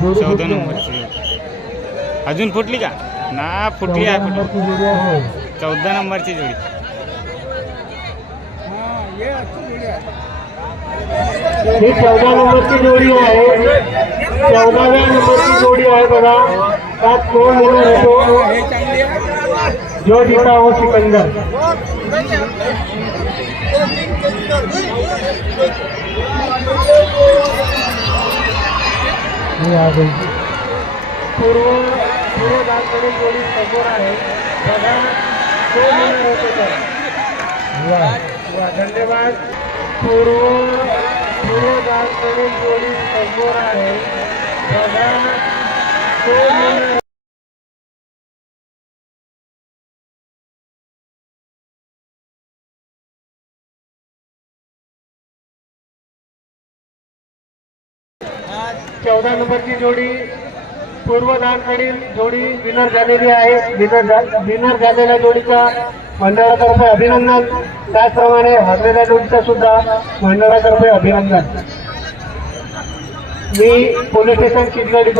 जोडी नंबर जोडी फुटली का? ना, फुटली चौदा आहे फुटली नंबरची जोडी। आहे चौदा जोडी ही चौदा जोडी जोडी जो हो, सिकंदर। हे गई। पूर्व पूर्व भागकडील जोडी समोर आहे. बघा तो विनर होतो तर वा वा धन्यवाद. पूर्व पूर्व भागकडील जोडी समोर आहे. बघा तो चौदा नंबरची जोडी पूर्व दानकडील जोडी विनर झालेली आहे. विनर विनर झालेल्या जोडीचा मंडळातर्फे अभिनंदन. त्याचप्रमाणे हरलेल्या जोडीचा सुद्धा मंडळातर्फे अभिनंदन. मी पोलीस स्टेशन चिखलडी